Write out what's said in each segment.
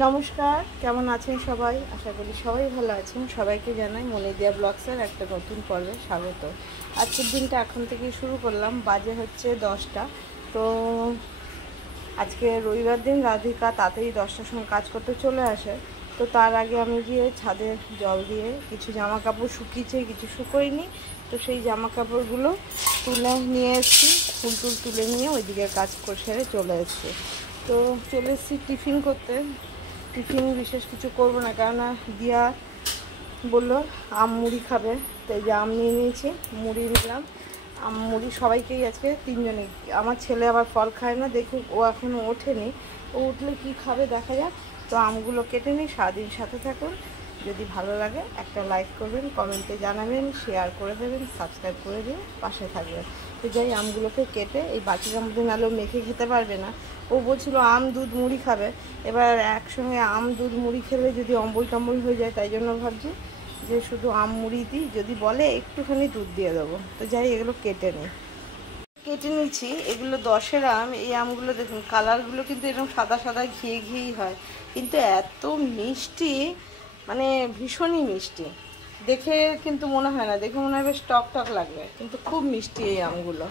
নমস্কার, কেমন আছেন সবাই? আশা করি সবাই ভালো আছেন। সবাইকে জানাই মনিদিয়া ব্লগসের একটা নতুন পর্বে স্বাগত। আজকের দিনটা এখন থেকেই শুরু করলাম। বাজে হচ্ছে 10টা। তো আজকে রবিবার দিন, রাধিকা তাড়াতাড়ি 10টার সময় কাজ করতে চলে আসে। তো তার আগে আমি গিয়ে ছাদে জল দিয়ে কিছু জামা কাপড় শুকিয়েছে, কিছু শুকোয়নি। তো সেই জামা কাপড়গুলো তুলে নিয়ে এসেছি, ফুল তুলে নিয়ে ওইদিকে কাজ সেরে চলে এসেছি। তো চলে এসেছি টিফিন করতে। টিফিন বিশেষ কিছু করব না, কেননা দিয়া বললো আম মুড়ি খাবে। তো এই যে আম নিয়ে নিয়েছি, মুড়ি নিলাম। আম মুড়ি সবাইকেই আজকে তিনজনে। আমার ছেলে আবার ফল খায় না, দেখুক ও এখনও ওঠেনি। ও উঠলে কি খাবে দেখা যাক। তো আমগুলো কেটে নিই, সারাদিন সাথে থাকুন। যদি ভালো লাগে একটা লাইক করবেন, কমেন্টে জানাবেন, শেয়ার করে দেবেন, সাবস্ক্রাইব করে দিয়ে পাশে থাকবেন। তো যাই আমগুলোকে কেটে এই বাটির মধ্যে নালেও মেখে খেতে পারবে না। ও বলছিল আম দুধ মুড়ি খাবে। এবার একসঙ্গে আম দুধ মুড়ি খেলে যদি অম্বল টম্বল হয়ে যায়, তাই জন্য ভাবছি যে শুধু আম মুড়ি দিই, যদি বলে একটুখানি দুধ দিয়ে দেবো। তো যাই এগুলো কেটে নিই। কেটে নিচ্ছি, এগুলো 10-এর আম। এই আমগুলো দেখুন কালারগুলো কিন্তু এরকম সাদা সাদা ঘিয়েই হয়, কিন্তু এত মিষ্টি, মানে ভীষণই মিষ্টি। দেখে কিন্তু মনে হয় না, দেখে মনে হয় বেশ টক টক লাগবে, কিন্তু খুব মিষ্টি এই আমগুলো।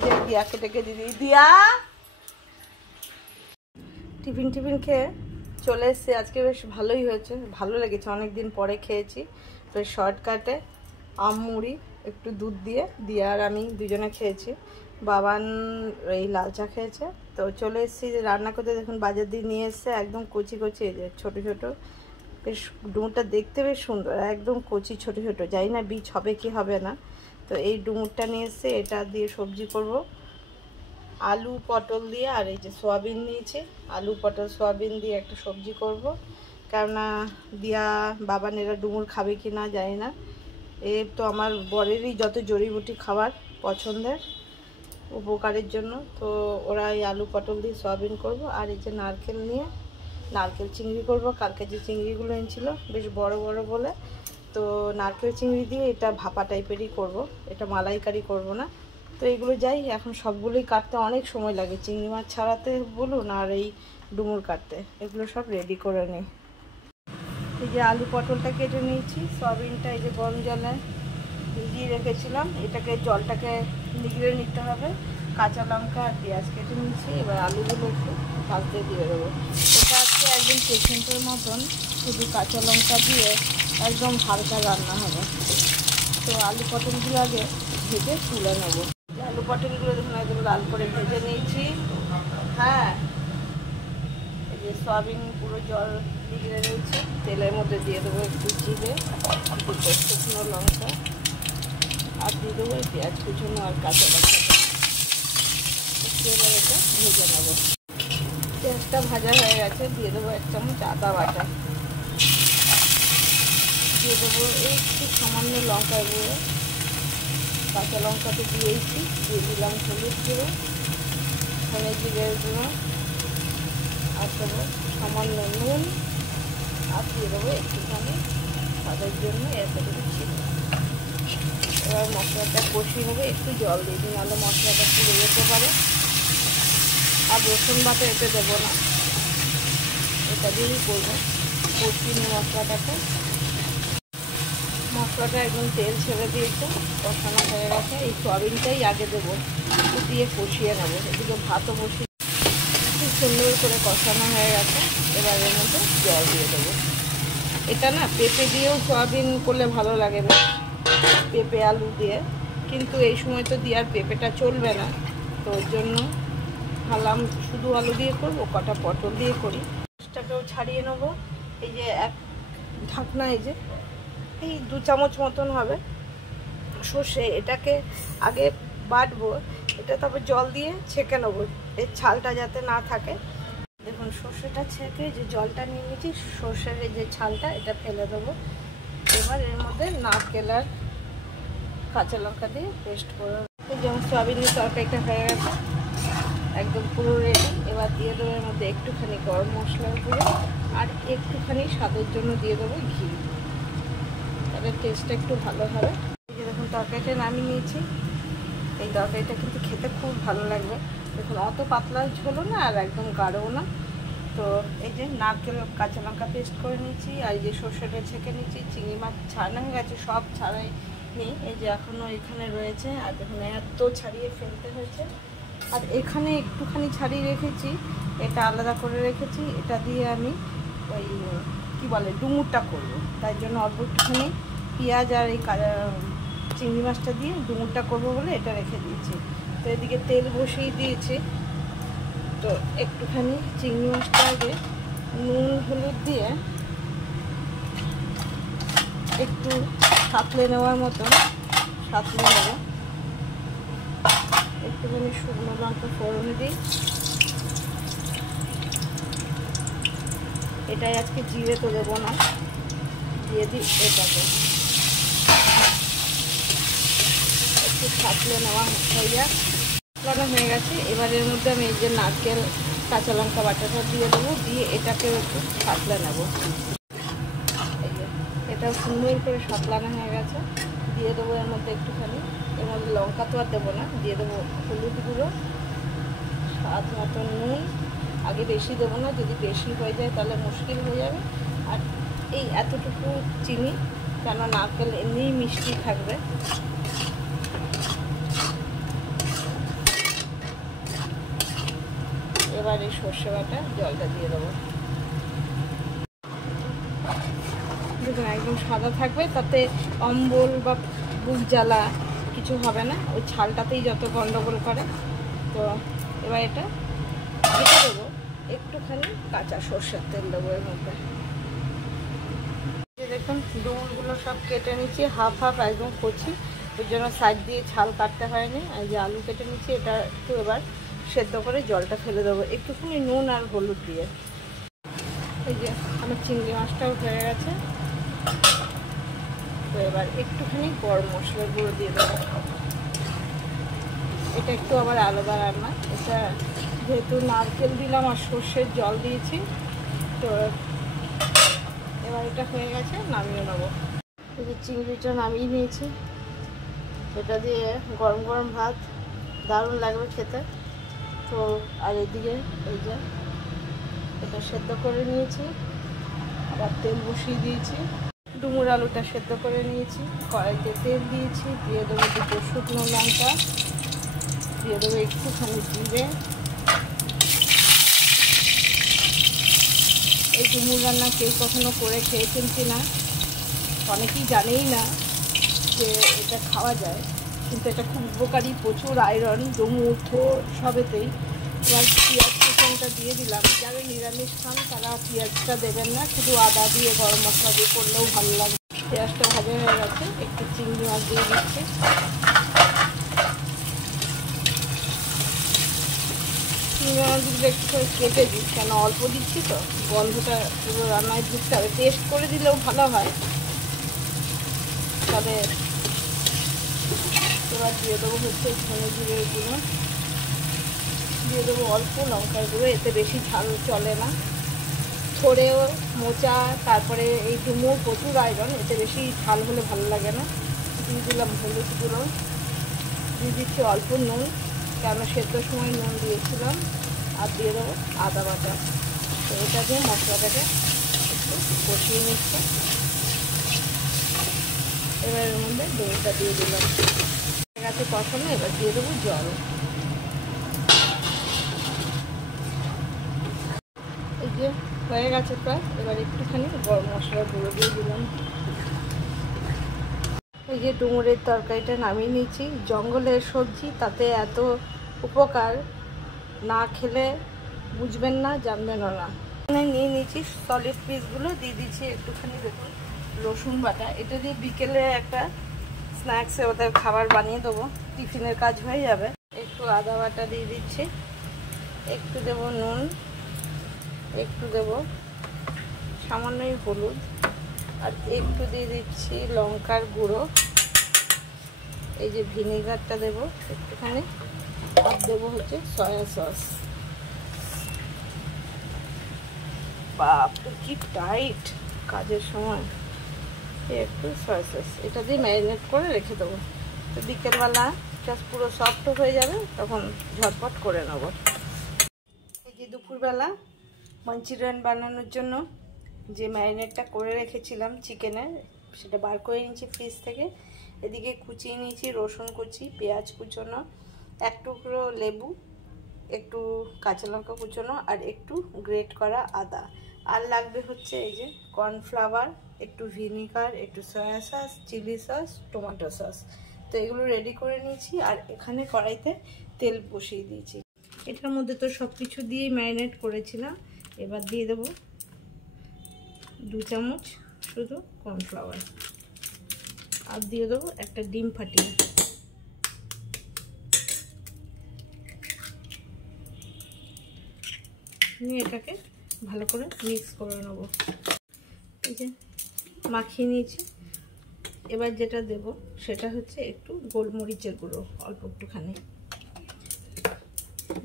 যে দিয়াকে ডেকে দিদি, দিয়া টিফিন খেয়ে চলে এসেছি। আজকে বেশ ভালোই হয়েছে, ভালো লেগেছে, অনেক দিন পরে খেয়েছি। বেশ শর্টকাটে আম মুড়ি একটু দুধ দিয়ে আর আমি দুজনে খেয়েছি। বাবান এই লাল চা খেয়েছে। তো চলে এসেছি যে রান্না করতে। দেখুন বাজার দিয়ে নিয়ে এসছে একদম কচি কচি, এই যে ছোটো ছোটো, বেশ ডুমুরটা দেখতে বেশ সুন্দর, একদম কচি ছোটো ছোটো। জানি না বীজ হবে কি হবে না। তো এই ডুমুরটা নিয়ে এসছে, এটা দিয়ে সবজি করব। আলু পটল দিয়ে, আর এই যে সোয়াবিন নিয়েছি, আলু পটল সোয়াবিন দিয়ে একটা সবজি করব। কেননা দিয়া বাবানেরা ডুমুর খাবে কি না জানি না। এর তো আমার বরেরই যত জড়িবুটি খাবার পছন্দের, উপকারের জন্য। তো ওরা এই আলু পটল দিয়ে সোয়াবিন করব। আর এই যে নারকেল নিয়ে নারকেল চিংড়ি করব। কালকে যে চিংড়িগুলো এনেছিল বেশ বড় বড় বলে, তো নারকেল চিংড়ি দিয়ে এটা ভাপা টাইপেরই করব, এটা মালাইকারি করব না। তো এগুলো যাই এখন সবগুলোই কাটতে অনেক সময় লাগে, চিংড়ি মাছ ছাড়াতে বলুন আর এই ডুমুর কাটতে। এগুলো সব রেডি করে নিই। এই যে আলু পটলটা কেটে নিয়েছি, সয়াবিনটা এই যে গরম জলে ভিজিয়ে রেখেছিলাম, এটাকে জলটাকে নিগড়ে নিতে হবে। কাঁচা লঙ্কা আর পেঁয়াজ কেটে নিয়েছি। এবার আলুগুলো একটু ভাজতে দিয়ে দেবো। এটা আজকে একদম পেশেন্টের মতন, শুধু কাঁচা লঙ্কা দিয়ে একদম হালকা রান্না হবে। তো আলু পটলগুলো আগে ভেজে তুলে নেবো। আলু পটলগুলো দেখুন একদম লাল করে ভেজে নিয়েছি। হ্যাঁ, এই যে সয়াবিন পুরো জল নিগড়ে রয়েছে। তেলের মধ্যে দিয়ে দেবো একটু জিরে, দুটো শুকনো লঙ্কা, আর দিয়ে দেবো এই পেঁয়াজ কুচনো আর কাঁচা লঙ্কাটা। এবার এটা ভেজে নেবো। পেঁয়াজটা ভাজা হয়ে গেছে, দিয়ে দেবো 1 চামচ আদা বাটা, দিয়ে দেবো একটু সামান্য লঙ্কা গুঁড়ো, কাঁচা লঙ্কাটা দিয়েছি, দিয়ে দিলাম হলুদ গুঁড়ো, ধনে জিরের গুঁড়ো, আর দেবো সামান্য নুন, আর দিয়ে দেবো একটুখানি স্বাদের জন্য এতটুকু ছিল। এবার মশলাটা কষিয়ে নেবো, একটু জল দিয়ে দিই, নাহলে মশলাটা পুড়ে যেতে পারে। আর রসুন বাটা এতে দেবো না, এটা দিয়েই করবো। কষিয়ে নিয়ে মশলাটা একদম তেল ছেড়ে দিয়েছে, কষানো হয়ে গেছে। এই সয়াবিনটাই আগে দেবো, দিয়ে কষিয়ে নেবো। এদিকে ভাতও বসিয়ে খুব সুন্দর করে কষানো হয়ে গেছে। এবার এর মধ্যে জল দিয়ে দেবো। এটা না পেঁপে দিয়েও সয়াবিন করলে ভালো লাগে না, পেঁপে আলু দিয়ে, কিন্তু এই সময় তো দিয়ে আর পেঁপেটা চলবে না। তো ওর জন্য ভাবলাম শুধু আলু দিয়ে করবো, কটা পটল দিয়ে করি। মাছটাকেও ছাড়িয়ে নেবো। এই যে এক ঢাকনা, এই যে এই 2 চামচ মতন হবে সর্ষে, এটাকে আগে বাটবো। এটা তারপর জল দিয়ে ছেঁকে নেবো, এর ছালটা যাতে না থাকে। দেখুন সর্ষেটা ছেঁকে যে জলটা নিয়ে নিয়েছি, সর্ষের এই যে ছালটা এটা ফেলে দেবো। এবার এর মধ্যে নারকেল আর কাঁচা লঙ্কা দিয়ে পেস্ট করে, যেমন সয়াবিনের তরকারিটা হয়ে গেছে একদম পুরো রেডি। এবার দিয়ে দেবো এর মধ্যে একটুখানি গরম মশলার গুঁড়ো, আর একটুখানি স্বাদের জন্য দিয়ে দেবো ঘি, তাহলে টেস্টটা একটু ভালো হবে। এই যে দেখুন তরকারিটা নামিয়ে নিয়েছি। এই তরকারিটা কিন্তু খেতে খুব ভালো লাগবে। দেখুন অত পাতলা ঝোলও না আর একদম গাঢ়ও না, তো এই যে নারকেল কাঁচা লঙ্কা পেস্ট করে নিয়েছি, আর এই যে সর্ষেটা ছেঁকে নিচ্ছি। চিংড়ি মাছ ছাড়ানো হয়ে গেছে, সব ছাড়াই নেই, এই যে এখনও এখানে রয়েছে। আর দেখুন এত ছাড়িয়ে ফেলতে হয়েছে। আর এখানে একটুখানি ছাড়িয়ে রেখেছি, এটা আলাদা করে রেখেছি। এটা দিয়ে আমি ওই কী বলে ডুমুরটা করব, তাই জন্য অল্প একটুখানি পেঁয়াজ আর এই চিংড়ি মাছটা দিয়ে ডুমুরটা করবো বলে এটা রেখে দিয়েছি। তো এদিকে তেল বসিয়ে দিয়েছি। তো একটুখানি চিংড়ি মাছটা আগে নুন হলুদ দিয়ে একটু সাঁতলে নেওয়ার মতন সাঁতলে নেব। একটুখানি শুকনো লঙ্কা ফোড়ন দিই। এটাই আজকে জিরে তো দেবো না, দিয়ে দিই এটাকে একটু সাঁতলে নেওয়া হয়ে যাক। হয়ে গেছে। এবার এর মধ্যে আমি এই যে নারকেল কাঁচা লঙ্কা বাটাটা দিয়ে দেবো, দিয়ে এটাকেও একটু সাঁতলে নেব। এই যে এটা সুন্দর করে সাঁতলানো হয়ে গেছে। দিয়ে দেবো এর মধ্যে একটুখানি, এর মধ্যে লঙ্কা তো আর দেবো না, দিয়ে দেবো হলুদ গুঁড়ো, স্বাদ মতো নুন। আগে বেশি দেবো না, যদি বেশি হয়ে যায় তাহলে মুশকিল হয়ে যাবে। আর এই এতটুকু চিনি, কেন নারকেল এমনিই মিষ্টি থাকবে। এবার এই সর্ষে বাটা জলটা দিয়ে দেবো। দেখুন একদম সাদা থাকবে, তাতে অম্বল বা বুক জ্বালা কিছু হবে না, ওই ছালটাতেই যত গন্ডগোল করে। তো এবার এটা দেবো একটুখানি কাঁচা সর্ষের তেল দেবো এর মধ্যে। দেখুন ডুমুরগুলো সব কেটে নিচ্ছি হাফ হাফ, একদম কচি, ওর জন্য সাইড দিয়ে ছাল কাটতে হয়নি। আর যে আলু কেটে নিচ্ছি, এটা একটু এবার সেদ্ধ করে জলটা ফেলে দেবো একটুখানি নুন আর হলুদ দিয়ে। এই যে আমার চিংড়ি মাছটাও হয়ে গেছে। তো এবার একটুখানি গরম মশলার গুঁড়ো দিয়ে দেবো। এটা একটু আবার আলাদা রান্না, এটা যেহেতু নারকেল দিলাম আর সর্ষের জল দিয়েছি। তো এবার এটা হয়ে গেছে, নামিয়ে নেবো। এই যে চিংড়িটা নামিয়ে নিয়েছি, এটা দিয়ে গরম গরম ভাত দারুণ লাগবে খেতে। তো আর এদিকে এই যে এটা সেদ্ধ করে নিয়েছি, আবার তেল বসিয়ে দিয়েছি। ডুমুর আলুটা সেদ্ধ করে নিয়েছি, কড়াইতে তেল দিয়েছি, দিয়ে দেবো দুটো শুকনো লঙ্কা, দিয়ে দেবো একটুখানি জিরে। এই ডুমুর রান্না কেউ কখনো করে খেয়েছেন কি না, অনেকেই জানেই না যে এটা খাওয়া যায়, কিন্তু এটা খুব উপকারী, প্রচুর আয়রন, ডুমুর থোড় সবেতেই। এবার পেঁয়াজ কুচনটা দিয়ে দিলাম। যারা নিরামিষ খান তারা পেঁয়াজটা দেবেন না, শুধু আদা দিয়ে গরম মশলা দিয়ে করলেও ভালো লাগে। পেঁয়াজটা ভাজা হয়ে গেছে, একটু চিংড়ি মাছ দিয়ে দিচ্ছি। চিংড়ি মাছগুলো একটু করে কেটে দিই, কেন অল্প দিচ্ছি তো গন্ধটা পুরো রান্নায় ঢুকতে হবে। টেস্ট করে দিলেও ভালো হয়। তবে এবার দিয়ে দেবো হচ্ছে ধনে জিরের গুঁড়ো, দিয়ে দেবো অল্প লঙ্কার গুঁড়ো, এতে বেশি ঝাল চলে না। থোড়েও মোচা, তারপরে এই ডুমুর প্রচুর আয়রন, এতে বেশি ঝাল হলে ভালো লাগে না। দিয়ে দিলাম হলুদ গুঁড়ো, দিয়ে দিচ্ছি অল্প নুন, কেন সেদ্ধর সময় নুন দিয়েছিলাম। আর দিয়ে দেবো আদা বাটা। তো এটা দিয়ে মশলাটাকে একটু কষিয়ে নিচ্ছে। এবার এর মধ্যে ডুমুরটা দিয়ে দিলাম, গাছে কষানো। এবার দিয়ে দেবো জল। এই যে হয়ে গেছে প্রায়, এবার একটুখানি গরম মশলার গুঁড়ো দিয়ে দিলাম। এই যে ডুমুরের তরকারিটা নামিয়ে নিয়েছি। জঙ্গলের সবজি, তাতে এত উপকার, না খেলে বুঝবেন না, জানবেনও না। এখানে নিয়ে নিয়েছি সলিড পিসগুলো, দিয়ে দিচ্ছি একটুখানি দেখুন রসুন বাটা। এটা দিয়ে বিকেলে একটা স্ন্যাক্সে ওদের খাবার বানিয়ে দেবো, টিফিনের কাজ হয়ে যাবে। একটু আদা বাটা দিয়ে দিচ্ছি, একটু দেবো নুন, একটু দেবো সামান্যই হলুদ, আর একটু দিয়ে দিচ্ছি লঙ্কার গুঁড়ো। এই যে ভিনেগারটা দেবো একটুখানি, আর দেবো হচ্ছে সয়া সস। বাপরে কি টাইট কাজের সময়, একটু সয়া সস এটা দিয়ে ম্যারিনেট করে রেখে দেবো। তো বিকেলবেলা জাস্ট পুরো সফট হয়ে যাবে, তখন ঝটপট করে নেব। এই যে দুপুরবেলা মাঞ্চুরিয়ান বানানোর জন্য যে ম্যারিনেটটা করে রেখেছিলাম চিকেনের, সেটা বার করে নিয়েছি ফ্রিজ থেকে। এদিকে কুচিয়ে নিয়েছি রসুন কুচি, পেঁয়াজ কুচোনো, এক টুকরো লেবু, একটু কাঁচা লঙ্কা কুচোনো, আর একটু গ্রেট করা আদা। আর লাগবে হচ্ছে এই যে কর্নফ্লাওয়ার, একটু ভিনিগার, একটু soya sauce, chilli sauce, tomato sauce. তো এগুলো রেডি করে নিয়েছি। আর এখানে কড়াইতে তেল বসিয়ে দিয়েছি। এটার মধ্যে তো সব কিছু দিয়েই ম্যারিনেট করেছিলাম। এবার দিয়ে দেবো 2 চামচ শুধু কর্নফ্লাওয়ার, আর দিয়ে দেবো একটা ডিম ফাটিয়ে। নিয়ে এটাকে ভালো করে মিক্স করে নেবো। এই যে মাখিয়ে নিয়েছি। এবার যেটা দেব সেটা হচ্ছে একটু গোলমরিচের গুঁড়ো, অল্প একটুখানি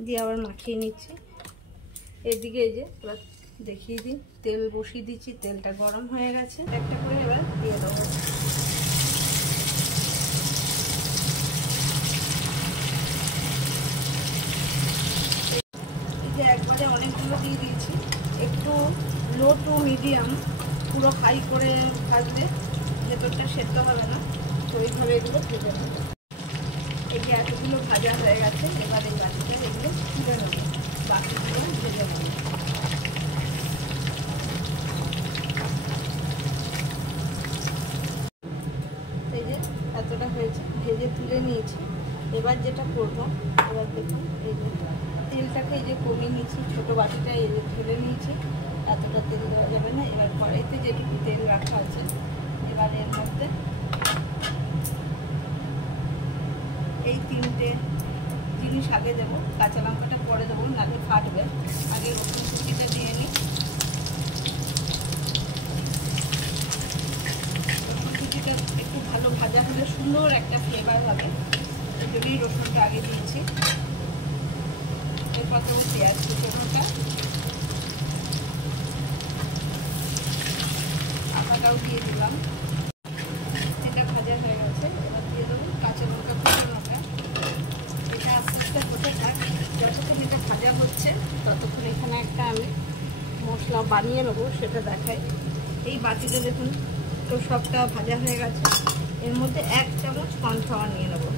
দিয়ে আবার মাখিয়ে নিচ্ছি। এদিকে এই যে এবার দেখিয়ে দিই, তেল বসিয়ে দিচ্ছি, তেলটা গরম হয়ে গেছে। একটা করে এবার দিয়ে দেবো। এই যে একবারে অনেকগুলো দিয়ে দিয়েছি। একটু লো টু মিডিয়াম, পুরো হাই করে ভাজলে ভেতরটা সেদ্ধ হবে না, তো এইভাবে এগুলো ভেজে নেবো। এই যে এতগুলো ভাজা হয়ে গেছে, এবার এই বাটিতে এগুলো তুলে নেবো, বাকিগুলো ভেজে নেবো। এই যে এতটা হয়েছে, ভেজে তুলে নিয়েছি। এবার যেটা করব, এবার দেখুন এই যে তেলটাকে এই যে কমিয়ে নিয়েছি, ছোটো বাটিটা এই যে ঢেলে নিয়েছি। এতটা তেল দেওয়া যাবে না। এবার কড়াইতে যেটুকু তেল রাখা আছে, এবার এর মধ্যে এই 3টে জিনিস আগে দেবো, কাঁচা লঙ্কাটা পরে দেবো, নাহলে ফাটবে। আগে রসুন কুচিটা দিয়ে নিই। রসুন কুচিটা একটু ভালো ভাজা হলে সুন্দর একটা ফ্লেভার হবে, এই জন্যই রসুনটা আগে দিচ্ছি। এরপর দেবো পেঁয়াজ কুচোনোটা, আদাটাও দিয়ে দিলাম। এটা ভাজা হয়ে গেছে। এবার দিয়ে দেবো কাঁচা লঙ্কা কুচোনোটা। এটা আস্তে আস্তে হতে থাক, যতক্ষণ এটা ভাজা হচ্ছে ততক্ষণ এখানে একটা আমি মশলা বানিয়ে নেবো, সেটা দেখাই। এই বাটিতে দেখুন তো সবটা ভাজা হয়ে গেছে। এর মধ্যে 1 চামচ কর্নফ্লাওয়ার নিয়ে নেবো।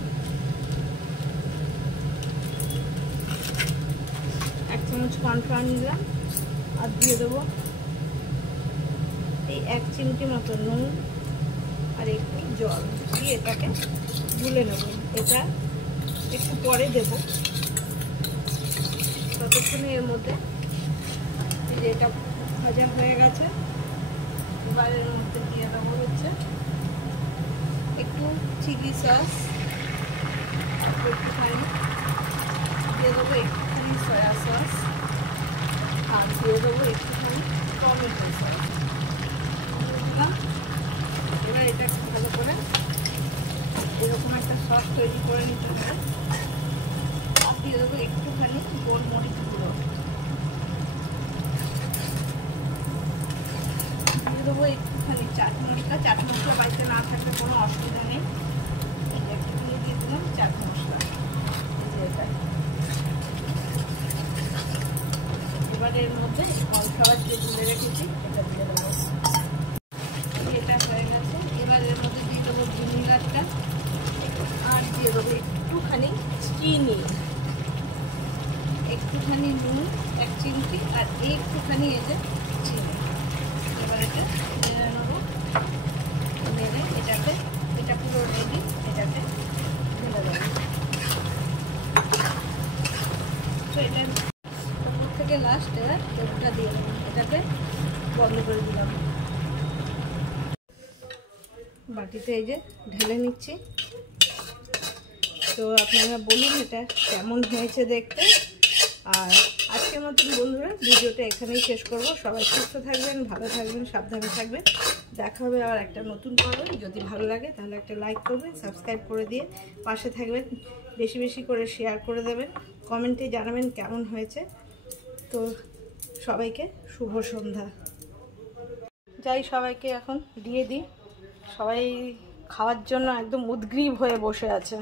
1 চামচ কর্নফ্লাওয়ার নিলাম। আর দিয়ে দেবো এই 1 চিমটি মতো নুন আর একটু জল দিয়ে এটাকে গুলে নেব। এটা একটু পরে দেব, ততক্ষণে এর মধ্যে এই যে এটা ভাজা হয়ে গেছে। এবার এর মধ্যে দিয়ে দেবো হচ্ছে একটু চিলি সস, একটুখানি দিয়ে দেবো একটুখানি সয়া সস, আর দিয়ে দেবো একটুখানি টমেটো সস। এবার এটা ভালো করে এরকম একটা সস তৈরি করে নিতে হবে। দিয়ে দেবো একটুখানি গোলমরিচ গুঁড়ো, দিয়ে দেবো একটুখানি চাট মশলা। চাট মশলা বাড়িতে না থাকলে কোনো অসুবিধা নেই। এই যে একটুখানি দিয়ে দিলাম চাট মশলা। এই যে এটা এবার এর মধ্যে কর্নফ্লাওয়ার যে তুলে রেখেছি এটা দিয়ে দেবো। এটা হয়ে গেছে। এবার এর মধ্যে দিয়ে দেবো ভিনিগারটা, আর দিয়ে দেবো একটুখানি চিনি, একটুখানি নুন 1 চিমটি, আর একটুখানি এই যে চিনি। এবার এটা নেড়ে নেবো। নেড়ে এটাতে, এটা পুরো রেডি, এটাতে ঢেলে দেবো। তো এটা উপর থেকে লাস্ট এবার তেলটা দিয়ে দেবো। এটাকে বন্ধ করে দিলাম। বাটিতে এই যে ঢেলে নিচ্ছি। তো আপনারা বলুন এটা কেমন হয়েছে দেখতে। আর আজকের মতন বন্ধুরা ভিডিওটা এখানেই শেষ করব। সবাই সুস্থ থাকবেন, ভালো থাকবেন, সাবধানে থাকবেন। দেখা হবে আবার একটা নতুন পর্বে। যদি ভালো লাগে তাহলে একটা লাইক করবেন, সাবস্ক্রাইব করে দিয়ে পাশে থাকবেন, বেশি বেশি করে শেয়ার করে দেবেন, কমেন্টে জানাবেন কেমন হয়েছে। তো সবাইকে শুভ সন্ধ্যা। যাই সবাইকে এখন দিয়ে দিই। সবাই খাওয়ার জন্য একদম উদগ্রীব হয়ে বসে আছে।